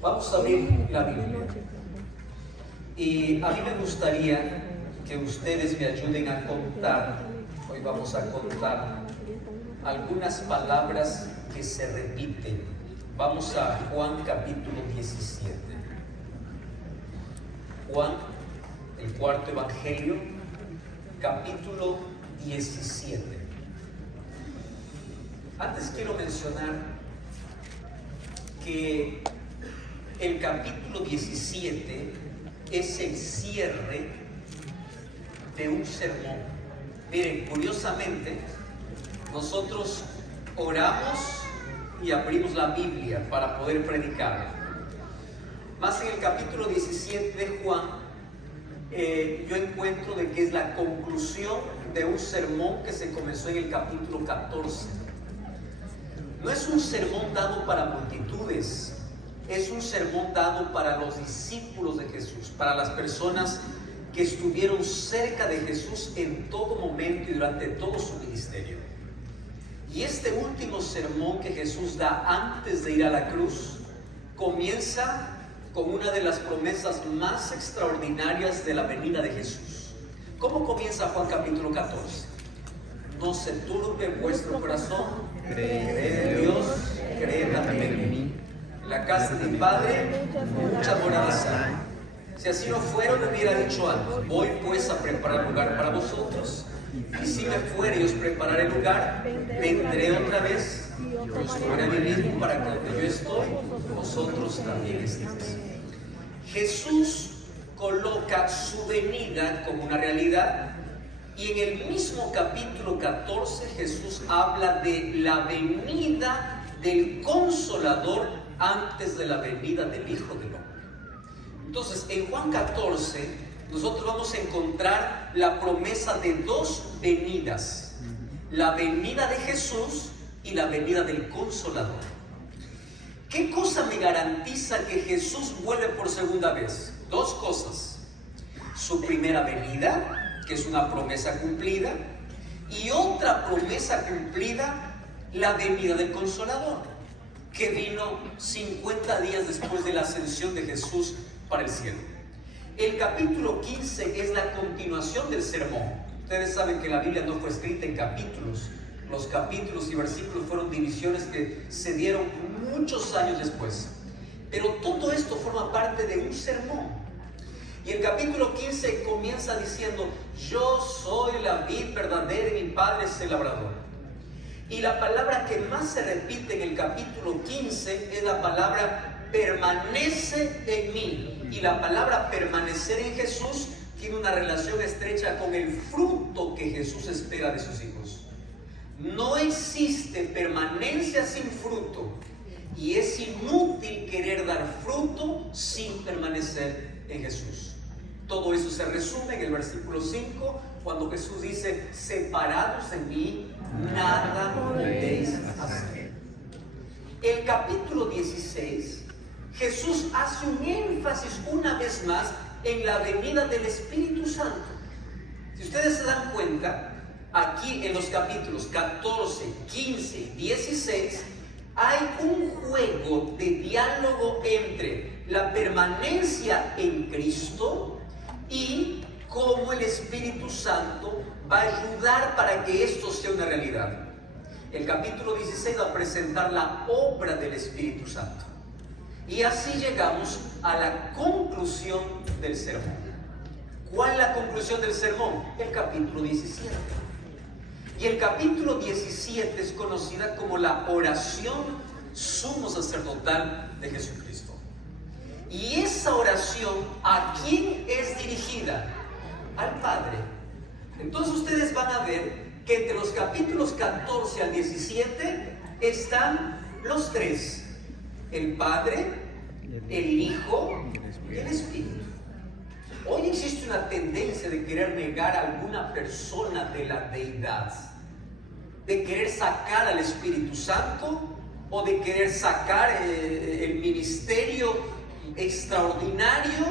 Vamos a abrir la Biblia. Y a mí me gustaría que ustedes me ayuden a contar. Hoy vamos a contar algunas palabras que se repiten. Vamos a Juan capítulo 17. Juan, el cuarto evangelio, capítulo 17. Antes quiero mencionar que el capítulo 17 es el cierre de un sermón. Miren, curiosamente, nosotros oramos y abrimos la Biblia para poder predicar. Más en el capítulo 17 de Juan, yo encuentro de que es la conclusión de un sermón que se comenzó en el capítulo 14. No es un sermón dado para multitudes, es un sermón dado para los discípulos de Jesús, para las personas que estuvieron cerca de Jesús en todo momento y durante todo su ministerio. Y este último sermón que Jesús da antes de ir a la cruz comienza con una de las promesas más extraordinarias de la venida de Jesús. ¿Cómo comienza Juan capítulo 14? No se turbe vuestro corazón, creed en Dios, creed también en mí. En la casa de mi Padre muchas moradas hay. Si así no fuera, me hubiera dicho antes: voy pues a preparar lugar para vosotros. Y si me fuere y os prepararé lugar, vendré otra vez y os tomaré a mí mismo, para que donde yo estoy, vosotros también estéis. Jesús coloca su venida como una realidad, y en el mismo capítulo 14 Jesús habla de la venida del Consolador antes de la venida del Hijo del Hombre. Entonces, en Juan 14 nosotros vamos a encontrar la promesa de dos venidas: la venida de Jesús y la venida del Consolador. ¿Qué cosa me garantiza que Jesús vuelve por segunda vez? Dos cosas: su primera venida, que es una promesa cumplida, y otra promesa cumplida, la venida del Consolador, que vino 50 días después de la ascensión de Jesús para el cielo. El capítulo 15 es la continuación del sermón. Ustedes saben que la Biblia no fue escrita en capítulos. Los capítulos y versículos fueron divisiones que se dieron muchos años después. Pero todo esto forma parte de un sermón. Y el capítulo 15 comienza diciendo: yo soy la vid verdadera y mi Padre es el labrador. Y la palabra que más se repite en el capítulo 15 es la palabra permanece en mí. Y la palabra permanecer en Jesús tiene una relación estrecha con el fruto que Jesús espera de sus hijos. No existe permanencia sin fruto, y es inútil querer dar fruto sin permanecer en Jesús. Todo eso se resume en el versículo 5, cuando Jesús dice: separados de mí, nada podéis hacer. El capítulo 16, Jesús hace un énfasis una vez más en la venida del Espíritu Santo. Si ustedes se dan cuenta, aquí en los capítulos 14, 15 y 16 hay un juego de diálogo entre la permanencia en Cristo y cómo el Espíritu Santo va a ayudar para que esto sea una realidad. El capítulo 16 va a presentar la obra del Espíritu Santo. Y así llegamos a la conclusión del sermón. ¿Cuál es la conclusión del sermón? El capítulo 17. Y el capítulo 17 es conocida como la oración sumo sacerdotal de Jesucristo. Y esa oración, ¿a quién es dirigida? Al Padre. Entonces ustedes van a ver que entre los capítulos 14 al 17 están los tres: el Padre, el Hijo y el Espíritu. Hoy existe una tendencia de querer negar a alguna persona de la deidad, de querer sacar al Espíritu Santo, o de querer sacar el ministerio extraordinario,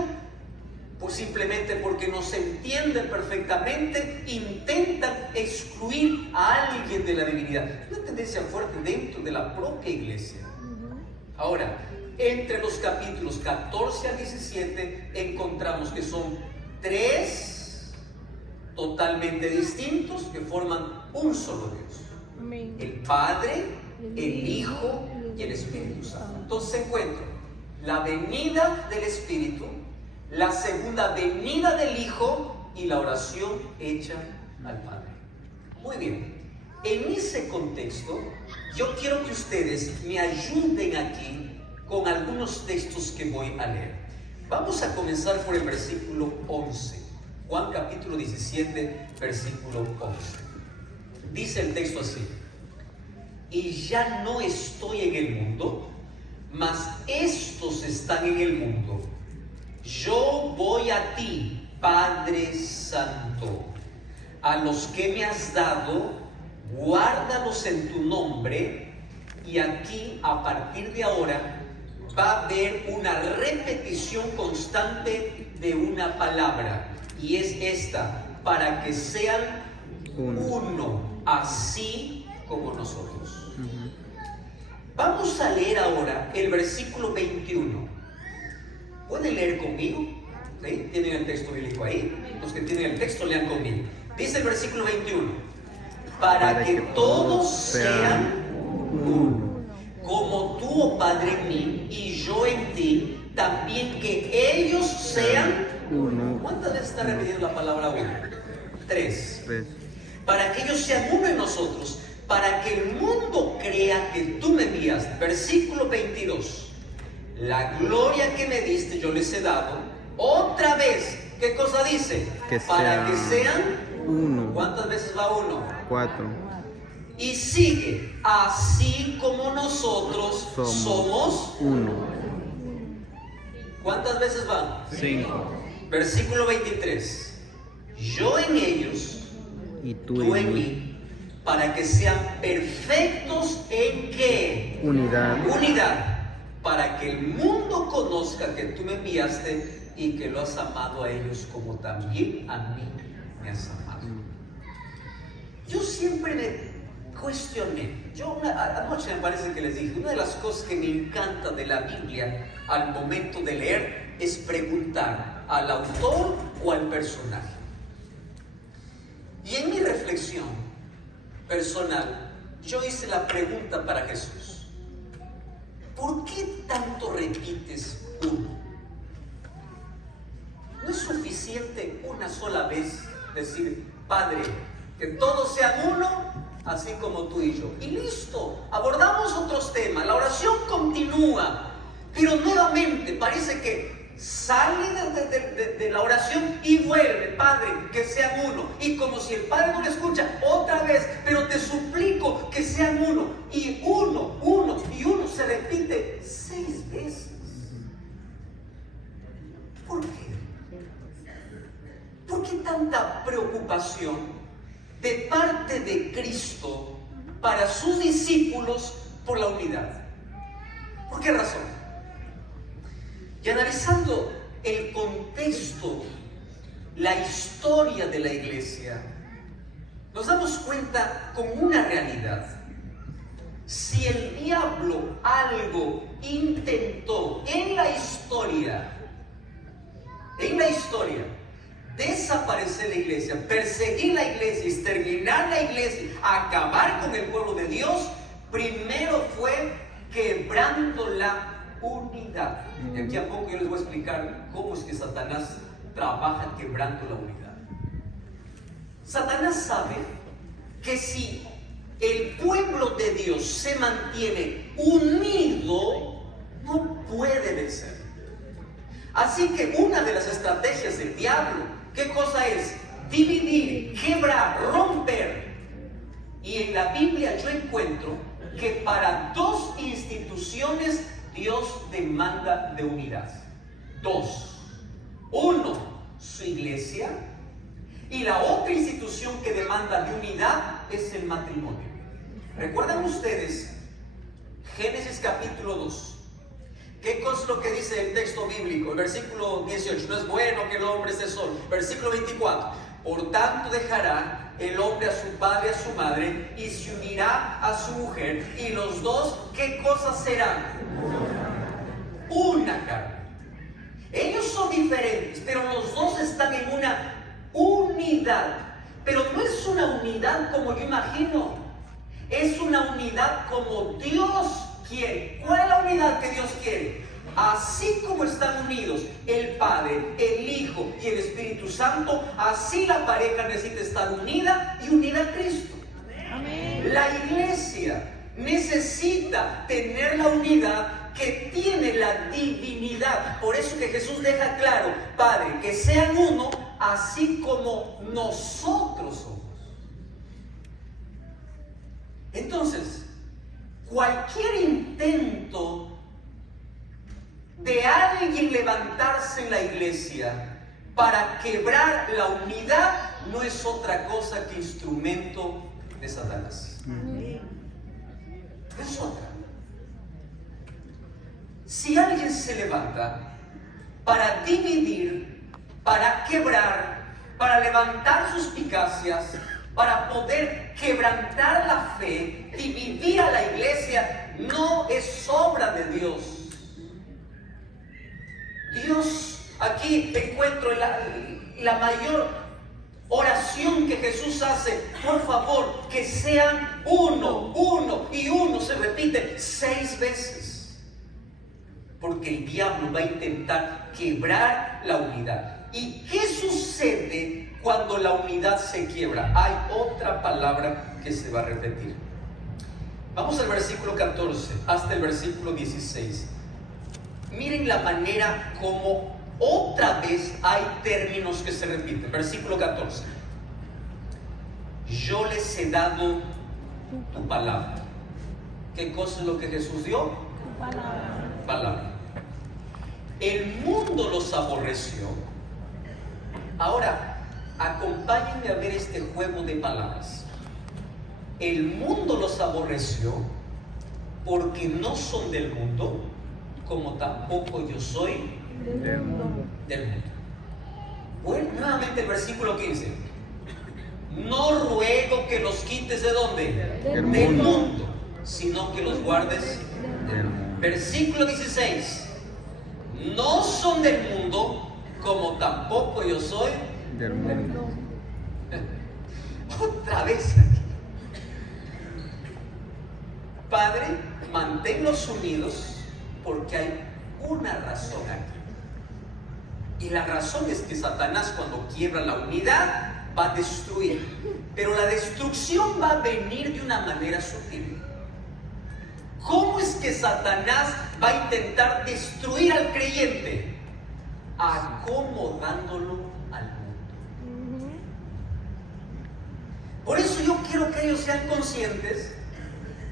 pues simplemente porque no se entienden perfectamente, intentan excluir a alguien de la divinidad. Es una tendencia fuerte dentro de la propia iglesia. Ahora, entre los capítulos 14 al 17 encontramos que son tres totalmente distintos que forman un solo Dios. El Padre, el Hijo y el Espíritu Santo. Entonces encuentro la venida del Espíritu, la segunda venida del Hijo y la oración hecha al Padre. Muy bien. En ese contexto, yo quiero que ustedes me ayuden aquí con algunos textos que voy a leer. Vamos a comenzar por el versículo 11. Juan capítulo 17, versículo 11. Dice el texto así: y ya no estoy en el mundo, mas estos están en el mundo. Yo voy a ti, Padre Santo. A los que me has dado, guárdalos en tu nombre. Y aquí, a partir de ahora, va a haber una repetición constante de una palabra. Y es esta: para que sean uno, así como nosotros. Vamos a leer ahora el versículo 21. ¿Pueden leer conmigo? ¿Sí? ¿Tienen el texto bíblico ahí? Los que tienen el texto, lean conmigo. Dice el versículo 21: para que todos sean uno, como tú, oh Padre, en mí y yo en ti, también que ellos sean uno. ¿Cuántas veces está repitiendo la palabra uno? Tres. Para que ellos sean uno en nosotros, para que el mundo crea que tú me enviaste. Versículo 22. La gloria que me diste yo les he dado. Otra vez, ¿qué cosa dice? Para que sean uno. ¿Cuántas veces va uno? 4. Y sigue: así como nosotros somos uno. ¿Cuántas veces van? 5. Versículo 23. Yo en ellos Y tú en mí, para que sean perfectos en ¿qué? Unidad. Unidad. Para que el mundo conozca que tú me enviaste y que lo has amado a ellos como también a mí me has amado. Yo siempre me cuestioné. Anoche me parece que les dije, una de las cosas que me encanta de la Biblia al momento de leer es preguntar al autor o al personaje. Y en mi reflexión personal, yo hice la pregunta para Jesús: ¿por qué tanto repites uno? ¿No es suficiente una sola vez decir: Padre, que todos sean uno, así como tú y yo? Y listo, abordamos otros temas, la oración continúa, pero nuevamente parece que sale de la oración y vuelve: Padre, que sean uno. Y como si el Padre no le escucha, otra vez: pero te suplico que sean uno. Y uno se repite 6 veces. ¿Por qué? ¿Por qué tanta preocupación de parte de Cristo para sus discípulos por la unidad? ¿Por qué razón? Y analizando el contexto, la historia de la iglesia, nos damos cuenta con una realidad. Si el diablo algo intentó en la historia, desaparecer la iglesia, perseguir la iglesia, exterminar la iglesia, acabar con el pueblo de Dios, primero fue quebrando la unidad. Y aquí a poco yo les voy a explicar cómo es que Satanás trabaja quebrando la unidad. Satanás sabe que si el pueblo de Dios se mantiene unido, no puede vencer. Así que una de las estrategias del diablo, ¿qué cosa es? Dividir, quebrar, romper. Y en la Biblia yo encuentro que para 2 instituciones Dios demanda de unidad. 2. Uno, su iglesia. Y la otra institución que demanda de unidad es el matrimonio. ¿Recuerdan ustedes Génesis capítulo 2? ¿Qué cosa es lo que dice el texto bíblico? El versículo 18: no es bueno que el hombre esté solo. Versículo 24: por tanto dejará el hombre a su padre y a su madre y se unirá a su mujer, y los dos, ¿qué cosas serán? una carne. Ellos son diferentes, pero los dos están en una unidad. Pero no es una unidad como yo imagino, es una unidad como Dios quiere. ¿Cuál es la unidad que Dios quiere? Así como están unidos el Padre, el Hijo y el Espíritu Santo, así la pareja necesita estar unida y unida a Cristo. Amén. La iglesia necesita tener la unidad que tiene la divinidad. Por eso que Jesús deja claro: Padre, que sean uno, así como nosotros somos. Entonces, cualquier intento de alguien levantarse en la iglesia para quebrar la unidad no es otra cosa que instrumento de Satanás. Es otra. Si alguien se levanta para dividir, para quebrar, para levantar suspicacias, para poder quebrantar la fe, dividir a la iglesia, no es obra de Dios. Dios, aquí encuentro la mayor oración que Jesús hace: por favor, que sean uno, uno y uno. Se repite 6 veces. Porque el diablo va a intentar quebrar la unidad. ¿Y qué sucede cuando la unidad se quiebra? Hay otra palabra que se va a repetir. Vamos al versículo 14 hasta el versículo 16. Miren la manera como otra vez hay términos que se repiten. Versículo 14. Yo les he dado tu palabra. ¿Qué cosa es lo que Jesús dio? Tu palabra. Palabra. El mundo los aborreció. Ahora, acompáñenme a ver este juego de palabras. El mundo los aborreció porque no son del mundo, como tampoco yo soy Del mundo. del mundo. Bueno, nuevamente el versículo 15. No ruego que los quites ¿de dónde? Del mundo, sino que los guardes del mundo. Versículo 16. No son del mundo, como tampoco yo soy Del mundo. Otra vez aquí. Padre, manténlos unidos porque hay una razón aquí. Y la razón es que Satanás, cuando quiebra la unidad, va a destruir. Pero la destrucción va a venir de una manera sutil. ¿Cómo es que Satanás va a intentar destruir al creyente? Acomodándolo al mundo. Por eso yo quiero que ellos sean conscientes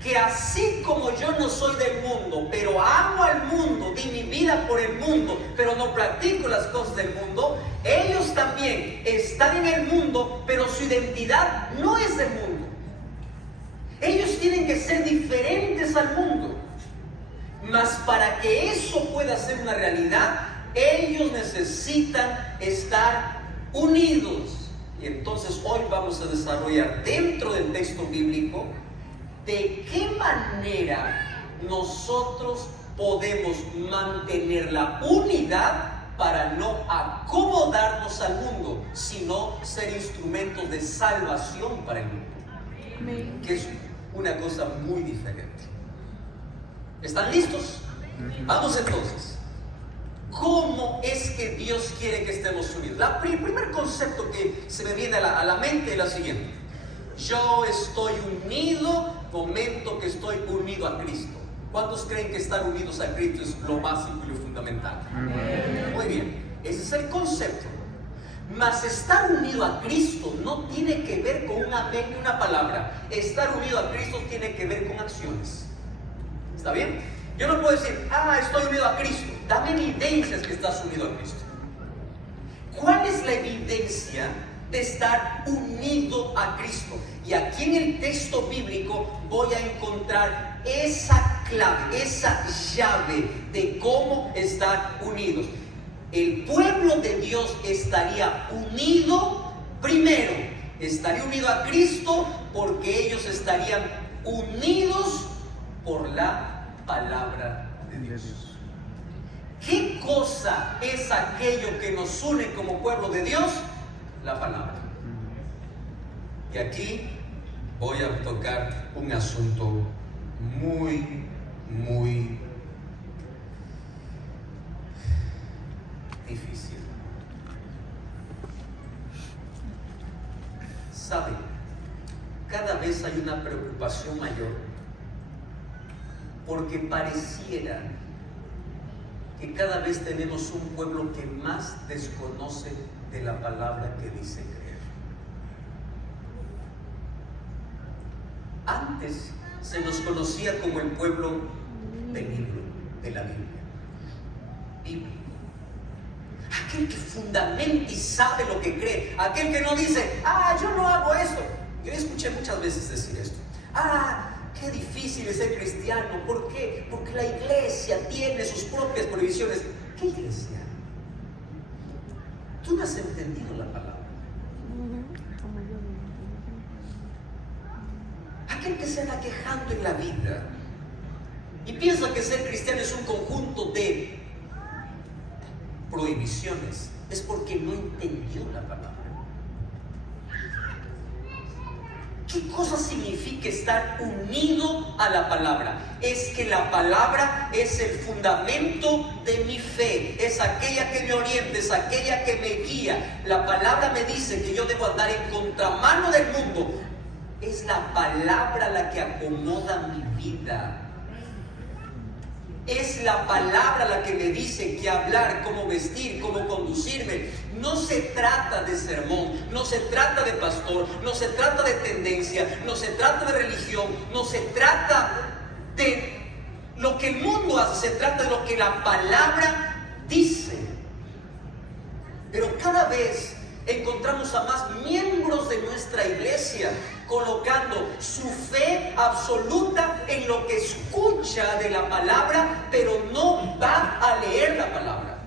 que así como yo no soy del mundo, pero amo al mundo, di mi vida por el mundo, pero no practico las cosas del mundo, ellos también están en el mundo, pero su identidad no es del mundo. Ellos tienen que ser diferentes al mundo. Mas para que eso pueda ser una realidad, ellos necesitan estar unidos. Y entonces hoy vamos a desarrollar dentro del texto bíblico de qué manera nosotros podemos mantener la unidad para no acomodarnos al mundo, sino ser instrumentos de salvación para el mundo. Que es una cosa muy diferente. ¿Están listos? Vamos entonces. ¿Cómo es que Dios quiere que estemos unidos? El primer concepto que se me viene a la mente es la siguiente: yo estoy unido momento que estoy unido a Cristo. ¿Cuántos creen que estar unidos a Cristo es lo básico y lo fundamental? Muy bien, ese es el concepto. Mas estar unido a Cristo no tiene que ver con un amén y una palabra. Estar unido a Cristo tiene que ver con acciones. ¿Está bien? Yo no puedo decir, estoy unido a Cristo. Dame evidencias que estás unido a Cristo. ¿Cuál es la evidencia de estar unido a Cristo? Y aquí en el texto bíblico voy a encontrar esa clave, esa llave de cómo estar unidos. El pueblo de Dios estaría unido primero, estaría unido a Cristo porque ellos estarían unidos por la palabra de Dios. ¿Qué cosa es aquello que nos une como pueblo de Dios? La palabra. Y aquí voy a tocar un asunto muy, muy difícil. ¿Saben? Cada vez hay una preocupación mayor porque pareciera que cada vez tenemos un pueblo que más desconoce de la palabra que dice creer. Antes se nos conocía como el pueblo del libro, de la Biblia. Biblia. Aquel que fundamenta y sabe lo que cree. Aquel que no dice, yo no hago esto. Yo escuché muchas veces decir esto. Qué difícil es ser cristiano. ¿Por qué? Porque la iglesia tiene sus propias prohibiciones. ¿Qué iglesia? Tú no has entendido la palabra. Aquel que se anda quejando en la vida y piensa que ser cristiano es un conjunto de prohibiciones, es porque no entendió la palabra. ¿Qué cosa significa estar unido a la palabra? Es que la palabra es el fundamento de mi fe, es aquella que me orienta, es aquella que me guía. La palabra me dice que yo debo andar en contramano del mundo. Es la palabra la que acomoda mi vida. Es la palabra la que me dice qué hablar, cómo vestir, cómo conducirme. No se trata de sermón, no se trata de pastor, no se trata de tendencia, no se trata de religión, no se trata de lo que el mundo hace, se trata de lo que la palabra dice. Pero cada vez encontramos a más miembros de nuestra iglesia colocando su fe absoluta en lo que escucha de la palabra, pero no va a leer la palabra.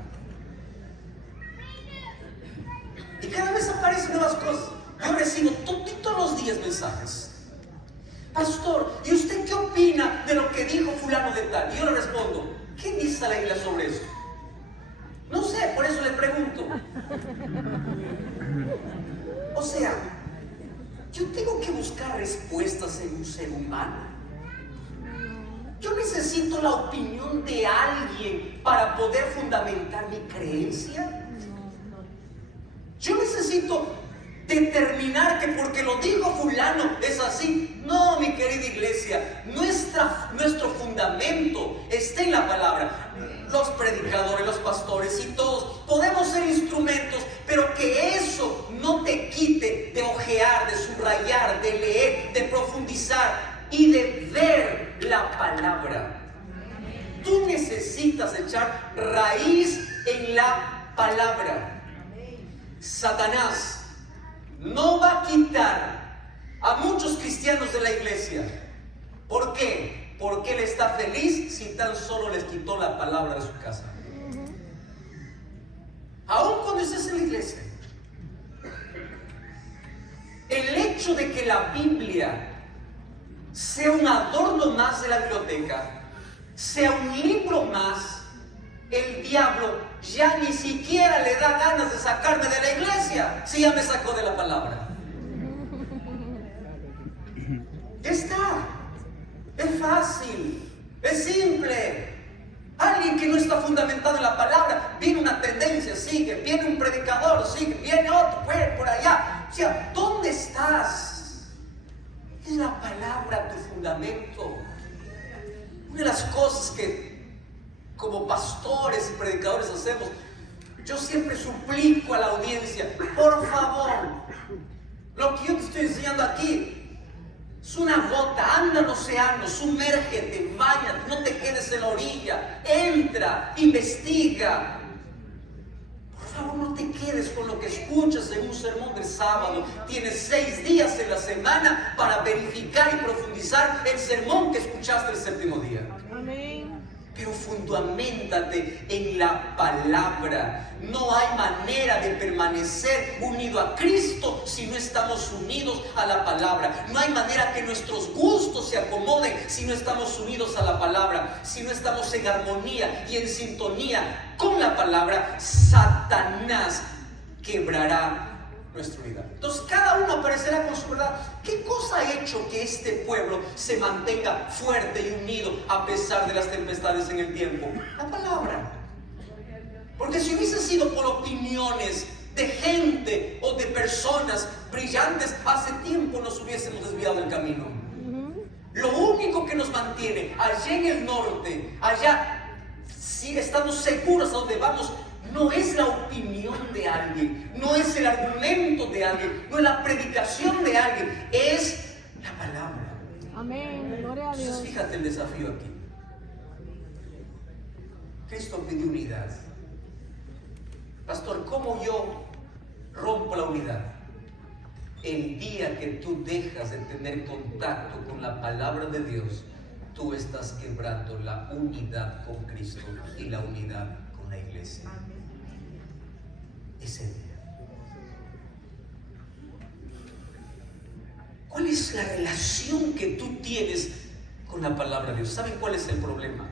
Y cada vez aparecen nuevas cosas. Yo recibo todos los días mensajes. Pastor, ¿y usted qué opina de lo que dijo fulano de tal? Y yo le respondo, ¿qué dice la Biblia sobre esto? No sé, por eso le pregunto. O sea, yo tengo que buscar respuestas en un ser humano. Yo necesito la opinión de alguien para poder fundamentar mi creencia. Yo necesito determinar que porque lo dijo fulano es así. No, mi querida iglesia, nuestro fundamento está en la palabra. Los predicadores, los pastores y todos podemos ser instrumentos, pero que eso no te quite de ojear, de subrayar, de leer, de profundizar y de ver la palabra. Tú necesitas echar raíz en la palabra. Satanás no va a quitar a muchos cristianos de la iglesia. ¿Por qué? Porque él está feliz si tan solo les quitó la palabra de su casa. Aún cuando estés en la iglesia, el hecho de que la Biblia sea un adorno más de la biblioteca, sea un libro más, el diablo ya ni siquiera le da ganas de sacarme de la iglesia si ya me sacó de la palabra. Ya está. Es fácil, es simple. Alguien que no está fundamentado en la palabra, viene una tendencia, sigue, viene un predicador, sigue, viene otro, por allá. O sea, ¿dónde estás? Es la palabra tu fundamento. Una de las cosas que como pastores y predicadores hacemos, yo siempre suplico a la audiencia, por favor, lo que yo te estoy enseñando aquí es una gota, anda al océano, sumérgete, báñate, no te quedes en la orilla, entra, investiga. Por favor, no te quedes con lo que escuchas en un sermón del sábado. Tienes 6 días en la semana para verificar y profundizar el sermón que escuchaste el séptimo día. Amén. pero fundamentate en la palabra. No hay manera de permanecer unido a Cristo si no estamos unidos a la palabra. No hay manera que nuestros gustos se acomoden si no estamos unidos a la palabra. Si no estamos en armonía y en sintonía con la palabra, Satanás quebrará nuestra vida. Entonces cada uno aparecerá con su verdad. ¿Qué cosa ha hecho que este pueblo se mantenga fuerte y unido a pesar de las tempestades en el tiempo? La palabra. Porque si hubiese sido por opiniones de gente o de personas brillantes, hace tiempo nos hubiésemos desviado del camino. Lo único que nos mantiene allá en el norte, allá, si estamos seguros a donde vamos, no es la opinión de alguien, no es el argumento de alguien, no es la predicación de alguien, es la palabra. Amén, gloria a Dios. Entonces fíjate el desafío aquí. Cristo pidió unidad. Pastor, ¿cómo yo rompo la unidad? El día que tú dejas de tener contacto con la palabra de Dios, tú estás quebrando la unidad con Cristo y la unidad con la iglesia. Ese día. ¿Cuál es la relación que tú tienes con la palabra de Dios? ¿Saben cuál es el problema?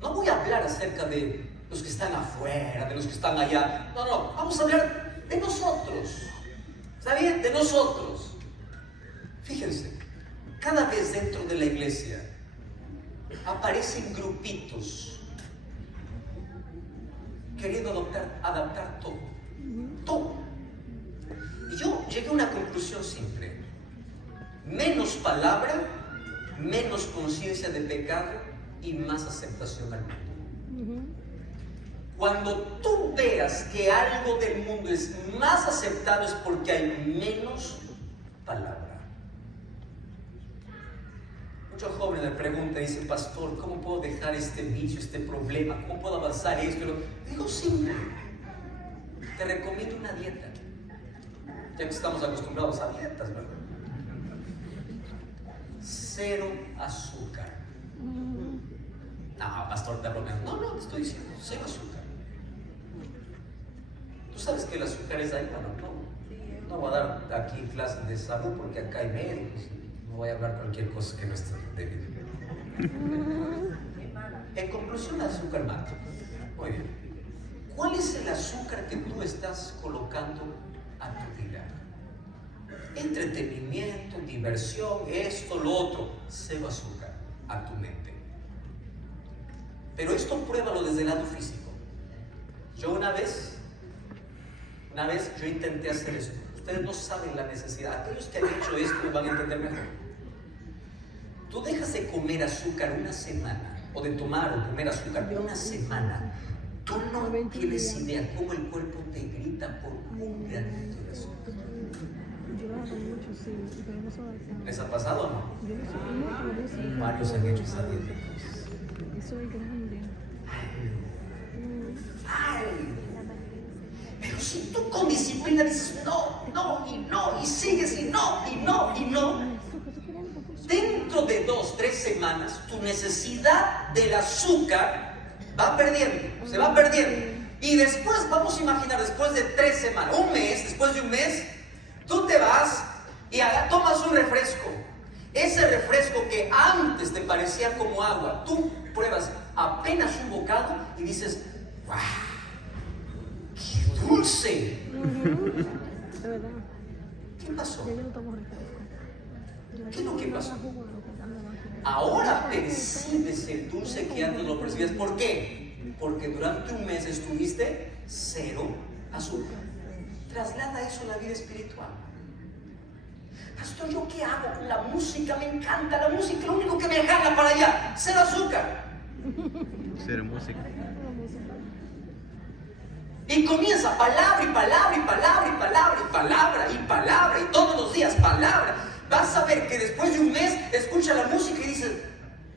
No voy a hablar acerca de los que están afuera, de los que están allá. No, vamos a hablar de nosotros. ¿Está bien? De nosotros. Fíjense, cada vez dentro de la iglesia aparecen grupitos queriendo adaptar todo. Y yo llegué a una conclusión simple: menos palabra, menos conciencia de pecado y más aceptación al mundo. Cuando tú veas que algo del mundo es más aceptado, es porque hay menos palabra. Muchos jóvenes me preguntan y dicen: pastor, ¿cómo puedo dejar este vicio, este problema? ¿Cómo puedo avanzar esto? Digo simple: te recomiendo una dieta, ya que estamos acostumbrados a dietas, ¿verdad? 0 azúcar. No, pastor, te bromeando. No, te estoy diciendo 0 azúcar. Tú sabes que el azúcar es ahí, no voy a dar aquí clases de salud porque acá hay médicos. No voy a hablar cualquier cosa que no esté debido. En conclusión, el azúcar mata. Muy bien. ¿Cuál es el azúcar que tú estás colocando a tu vida? Entretenimiento, diversión, esto, lo otro. 0 azúcar a tu mente. Pero esto pruébalo desde el lado físico. Yo una vez yo intenté hacer esto. Ustedes no saben la necesidad. Aquellos que han hecho esto me van a entender mejor. Tú dejas de comer azúcar una semana, o de tomar o comer azúcar una semana. Tú no tienes idea cómo el cuerpo te grita por un granito de azúcar. Yo lo hago mucho, sí, pero no soy así. ¿Les ha pasado o no? Yo no soy mucho. Varios han hecho esa dieta. Soy grande. ¡Ay! Pero si tú con disciplina dices no, y sigues y no, dentro de 2-3 semanas tu necesidad del azúcar va perdiendo, se va perdiendo. Y después, vamos a imaginar, después de 3 semanas, después de un mes, tú te vas y tomas un refresco. Ese refresco que antes te parecía como agua, tú pruebas apenas un bocado y dices: ¡wow! ¡Qué dulce! De verdad. ¿Qué pasó? Yo no tomo refresco. ¿Qué es lo que pasó? Ahora percibes el dulce que antes lo percibías. ¿Por qué? Porque durante un mes estuviste 0 azúcar. Traslada eso a la vida espiritual. Pastor, ¿yo qué hago con la música? Me encanta la música, lo único que me jala para allá, 0 azúcar. 0 música. Y comienza palabra y palabra y palabra y palabra y palabra y palabra y todos los días palabra. Vas a ver que después de un mes escucha la música y dices: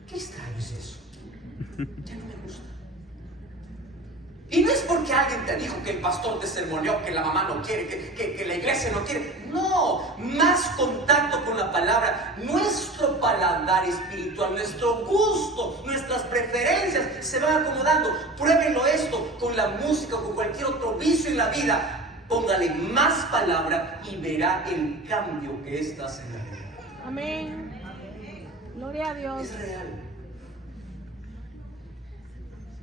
qué extraño es eso, ya no me gusta. Y no es porque alguien te dijo que el pastor te sermoneó, que la mamá no quiere, que la iglesia no quiere. No, más contacto con la palabra. Nuestro paladar espiritual, nuestro gusto, nuestras preferencias se van acomodando. Pruébenlo esto con la música o con cualquier otro vicio en la vida. Póngale más palabra y verá el cambio que ésta hace en la vida. Amén. Gloria a Dios. Es real.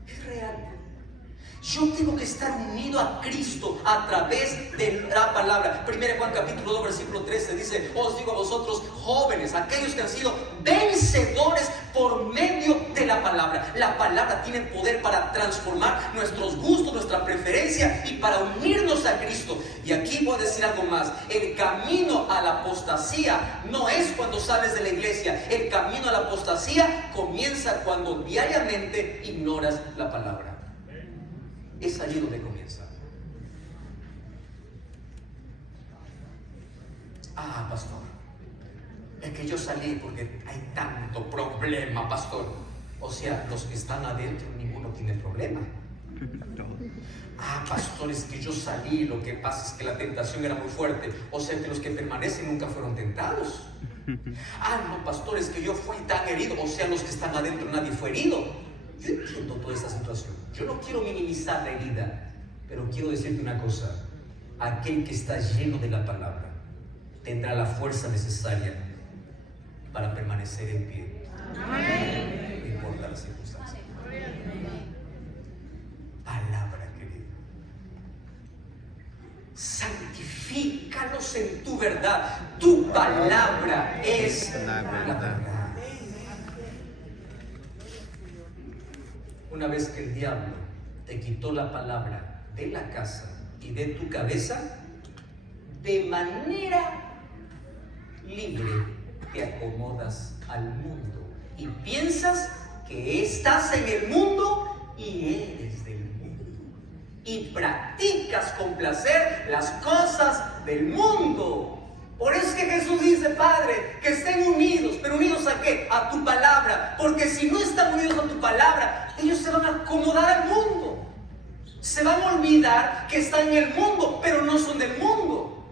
Es real. Yo tengo que estar unido a Cristo a través de la palabra. 1 Juan capítulo 2 versículo 13 dice: os digo a vosotros jóvenes, aquellos que han sido vencedores por medio de la palabra. La palabra tiene poder para transformar nuestros gustos, nuestra preferencia y para unirnos a Cristo. Y aquí voy a decir algo más. El camino a la apostasía no es cuando sales de la iglesia. El camino a la apostasía comienza cuando diariamente ignoras la palabra. Es allí donde comienza. Ah, pastor, es que yo salí porque hay tanto problema, pastor. O sea, los que están adentro, ninguno tiene problema. Ah, pastor, es que yo salí, lo que pasa es que la tentación era muy fuerte. O sea, que los que permanecen nunca fueron tentados. Ah, no, pastor, es que yo fui tan herido. O sea, los que están adentro, nadie fue herido. Yo entiendo toda esta situación. Yo no quiero minimizar la herida, pero quiero decirte una cosa. Aquel que está lleno de la palabra tendrá la fuerza necesaria para permanecer en pie. No importa las circunstancias. Palabra, querido. Santifícalos en tu verdad. Tu palabra es la verdad. Una vez que el diablo te quitó la palabra de la casa y de tu cabeza, de manera libre te acomodas al mundo y piensas que estás en el mundo y eres del mundo y practicas con placer las cosas del mundo. Por eso es que Jesús dice: Padre, que estén unidos. ¿Pero unidos a qué? A tu palabra. Porque si no están unidos a tu palabra, ellos se van a acomodar al mundo. Se van a olvidar que están en el mundo, pero no son del mundo.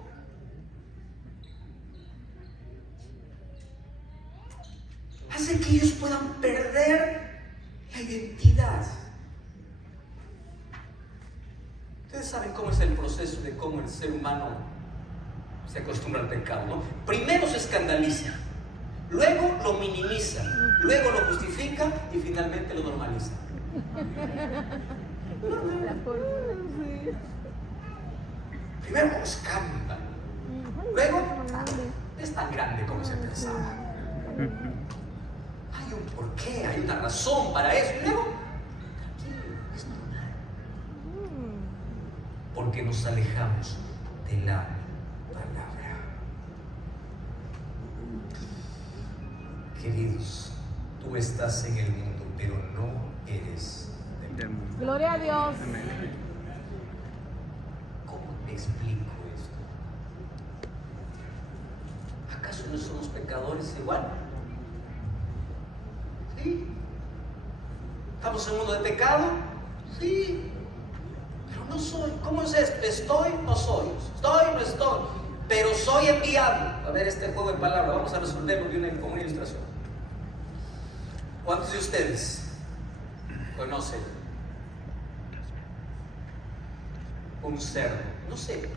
Hace que ellos puedan perder la identidad. Ustedes saben cómo es el proceso de cómo el ser humano se acostumbra al pecado, ¿no? Primero se escandaliza, luego lo minimiza, luego lo justifica y finalmente lo normaliza. Primero escándalo, luego es tan grande como se pensaba. Hay un porqué, hay una razón para eso. Y luego, tranquilo, es normal. Porque nos alejamos de la palabra. Queridos, tú estás en el mundo, pero no eres del mundo. Gloria a Dios. ¿Cómo te explico esto? ¿Acaso no somos pecadores igual? Sí. ¿Estamos en un mundo de pecado? Sí. Pero no soy. ¿Cómo es esto? ¿Estoy? No soy. ¿Estoy? No estoy. Pero soy enviado. A ver este juego de palabras. Vamos a resolverlo con una ilustración. ¿Cuántos de ustedes conocen un cerdo? No sé.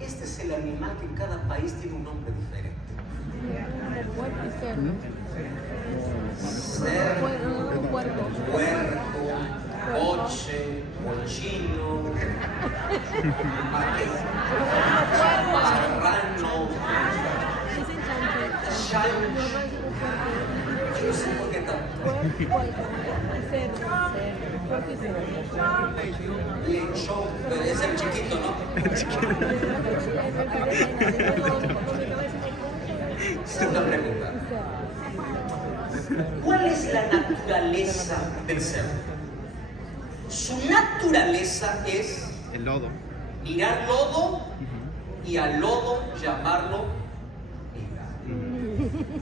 Este es el animal que en cada país tiene un nombre diferente. Cerdo, puerco, coche, cochino, marrano, chancho. Yo no sé por qué tanto. Lechón, pero es el chiquito, ¿no? Segunda pregunta. ¿Cuál es la naturaleza del cerdo? Su naturaleza es el lodo. Mirar lodo y al lodo llamarlo vida.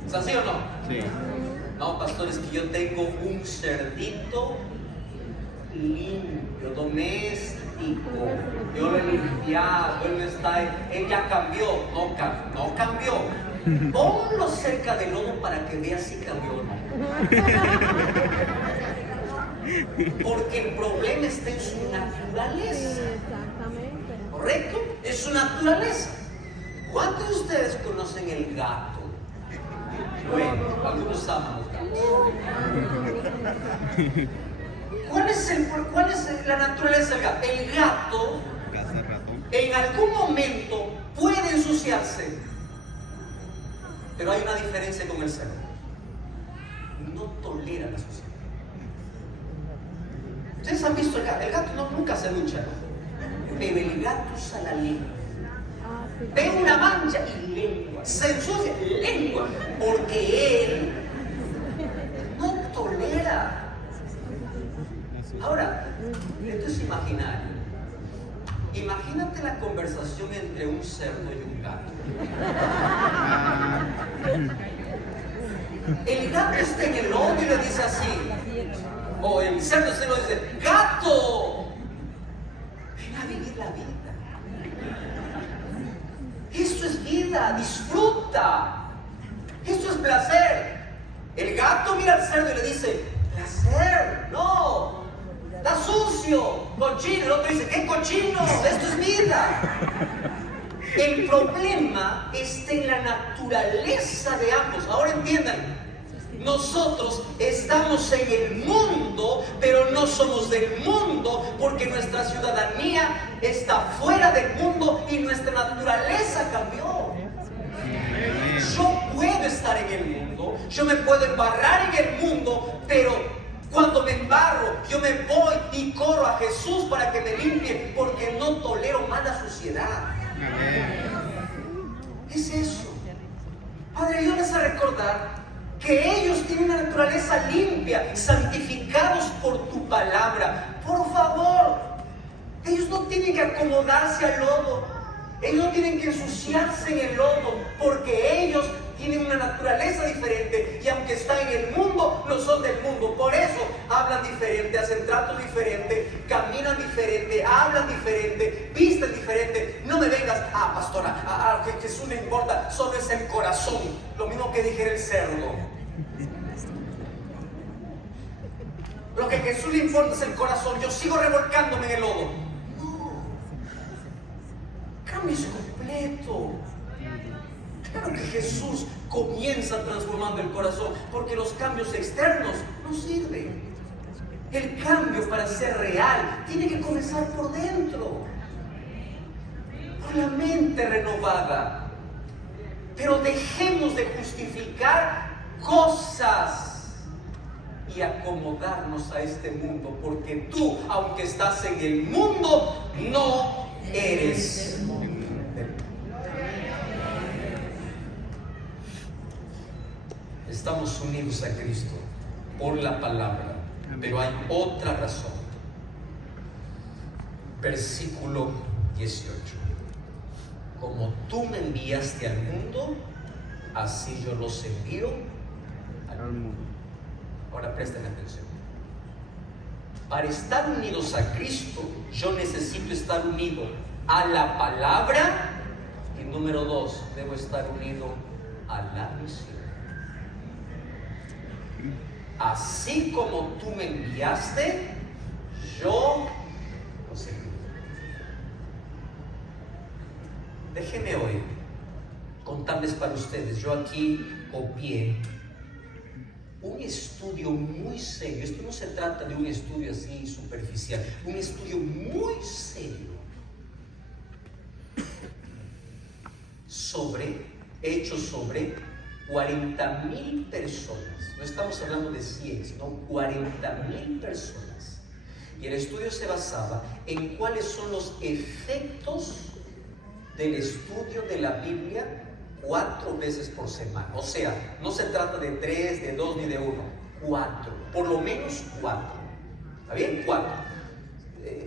¿Es así o no? Sí. No, pastor, es que yo tengo un cerdito limpio. yo doméstico, yo lo he limpiado, él no está, él ya cambió, no cambió. Ponlo cerca del lodo para que vea si cambió o no. Porque el problema está en su naturaleza. Exactamente. ¿Correcto? Es su naturaleza. ¿Cuántos de ustedes conocen el gato? Bueno, algunos aman los gatos. ¿Cuál es la naturaleza del gato? El gato en algún momento puede ensuciarse, pero hay una diferencia con el cerdo. No tolera la suciedad. Ustedes han visto el gato nunca se lucha, ¿no? Pero el gato usa la lengua. Ve una mancha y lengua. Se ensucia, lengua. Porque él no tolera. Ahora, esto es imaginario. Imagínate la conversación entre un cerdo y un gato. El gato está en el lodo y le dice así. O el cerdo se lo dice: ¡gato! Ven a vivir la vida. Esto es vida, disfruta. Esto es placer. El gato mira al cerdo y le dice: placer, no, está sucio, cochino. El otro dice: ¿qué cochino? Esto es vida. El problema está en la naturaleza de ambos. Ahora entiendan. Nosotros estamos en el mundo, pero no somos del mundo, porque nuestra ciudadanía está fuera del mundo y nuestra naturaleza cambió. Yo puedo estar en el mundo, yo me puedo embarrar en el mundo, pero cuando me embarro, yo me voy y corro a Jesús para que me limpie, porque no tolero mala suciedad. ¿Qué es eso? Padre, ayúdame a recordar que ellos tienen una naturaleza limpia, santificados por tu palabra. Por favor, ellos no tienen que acomodarse al lodo, ellos no tienen que ensuciarse en el lodo, porque ellos tienen una naturaleza diferente, y aunque están en el mundo, no son del mundo. Por eso hablan diferente, hacen tratos diferentes, caminan diferente, hablan diferente, visten diferente. No me vengas: pastora, que Jesús no importa, solo es el corazón. Lo mismo que dijera el cerdo. Lo que a Jesús le importa es el corazón. Yo sigo revolcándome en el lodo. No. Cambio es completo. Claro que Jesús comienza transformando el corazón, porque los cambios externos no sirven. El cambio, para ser real, tiene que comenzar por dentro, por la mente renovada. Pero dejemos de justificar cosas y acomodarnos a este mundo, porque tú, aunque estás en el mundo, no eres del mundo. Estamos unidos a Cristo por la palabra, pero hay otra razón. Versículo 18: como tú me enviaste al mundo, así yo los envío al mundo. Ahora presten atención. Para estar unidos a Cristo, yo necesito estar unido a la palabra, y número 2, debo estar unido a la misión. Así como tú me enviaste, yo los envío. Déjenme hoy contarles para ustedes. Yo aquí copié un estudio muy serio. Esto no se trata de un estudio así superficial, un estudio muy serio hecho sobre 40,000 personas. No estamos hablando de 100, sino 40,000 personas. Y el estudio se basaba en cuáles son los efectos del estudio de la Biblia 4 veces por semana. O sea, no se trata de 3, de 2 ni de 1, 4, por lo menos 4. ¿Está bien? 4.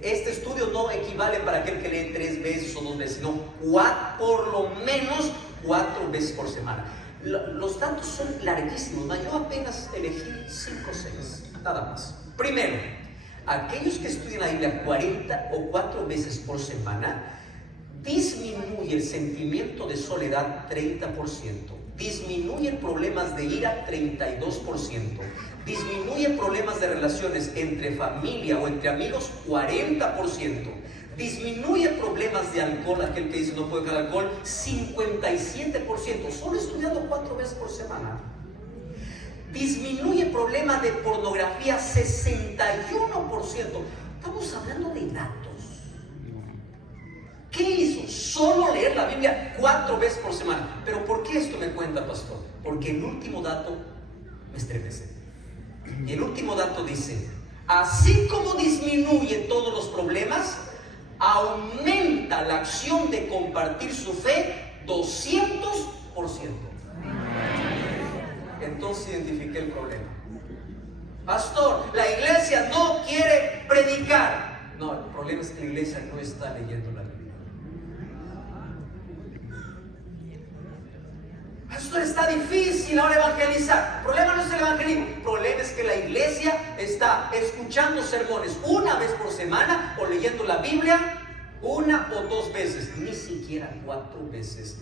Este estudio no equivale para aquel que lee 3 veces o 2 veces, sino 4, por lo menos 4 veces por semana. Los datos son larguísimos, ¿no? Yo apenas elegí 5 o 6, nada más. Primero, aquellos que estudian la Biblia 40 o 4 veces por semana, disminuye el sentimiento de soledad 30%, disminuye problemas de ira 32%, disminuye problemas de relaciones entre familia o entre amigos 40%, disminuye problemas de alcohol, aquel que dice no puedo dejar alcohol, 57%, solo estudiando 4 veces por semana. Disminuye problemas de pornografía 61%. Estamos hablando de datos. ¿Qué hizo? Solo leer la Biblia 4 veces por semana. ¿Pero por qué esto me cuenta, pastor? Porque el último dato me estremece. Y el último dato dice: así como disminuye todos los problemas, aumenta la acción de compartir su fe 200%. Entonces identifiqué el problema. Pastor, la iglesia no quiere predicar. No, el problema es que la iglesia no está leyendo la Biblia. Pastor, está difícil ahora evangelizar. El problema no es el evangelismo. El problema es que la iglesia está escuchando sermones 1 vez por semana o leyendo la Biblia 1 o 2 veces, ni siquiera 4 veces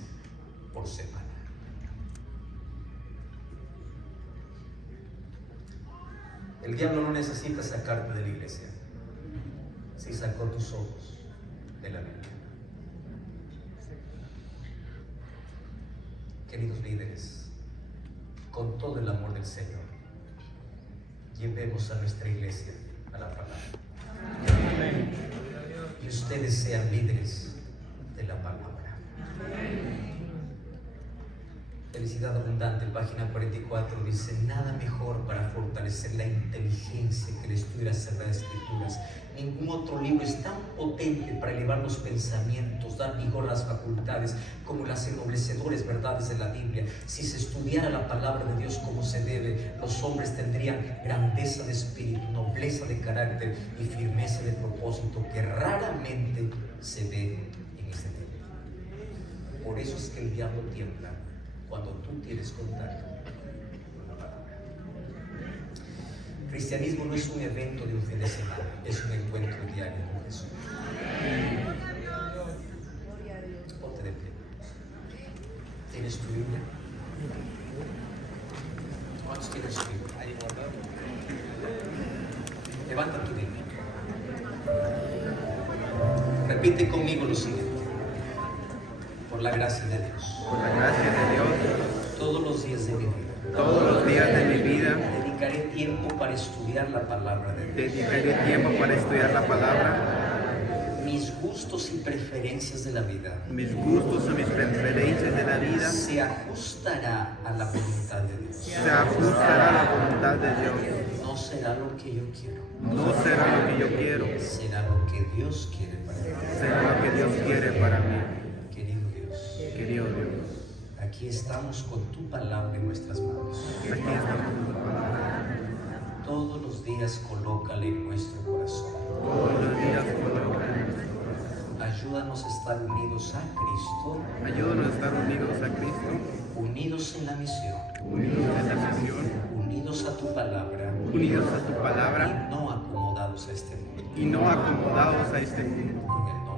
por semana. El diablo no necesita sacarte de la iglesia si sacó tus ojos de la Biblia. Queridos líderes, con todo el amor del Señor, llevemos a nuestra iglesia a la palabra. Y ustedes sean líderes de la palabra. Felicidad Abundante, página 44, dice: nada mejor para fortalecer la inteligencia que el estudio de las Sagradas Escrituras. Ningún otro libro es tan potente para elevar los pensamientos, dar vigor a las facultades, como las ennoblecedores verdades de la Biblia. Si se estudiara la palabra de Dios como se debe, los hombres tendrían grandeza de espíritu, nobleza de carácter y firmeza de propósito que raramente se ve en este tiempo. Por eso es que el diablo tiembla cuando tú tienes contacto con la palabra. Cristianismo no es un evento de un fin de semana, es un encuentro diario con Jesús. Ponte de pie. ¿Tienes tu Biblia? ¿Cuántos tienes tu Biblia? Levanta tu Biblia. Repite conmigo lo siguiente. Por la gracia de Dios. Por la gracia de Dios. Todos los días de mi vida. Todos los días de mi vida. Dedicaré tiempo para estudiar la palabra de Dios. Dedicaré tiempo para estudiar la palabra. Mis gustos y preferencias de la vida. Mis gustos y mis preferencias de la vida. Se ajustará a la voluntad de Dios. Se ajustará a la voluntad de Dios. No será lo que yo quiero. No será lo que yo quiero. Será lo que Dios quiere para mí. Será lo que Dios quiere para mí. Querido Dios. Querido Dios. Aquí estamos con tu palabra en nuestras manos. Aquí estamos con tu palabra. Todos los días colócala en nuestro corazón. Todos los días colócala en nuestro corazón. Ayúdanos a estar unidos a Cristo. Ayúdanos a estar unidos a Cristo. Unidos en la misión. Unidos en la misión. Unidos a tu palabra. Unidos a tu palabra. Y no acomodados a este mundo. Y no acomodados a este mundo. En el nombre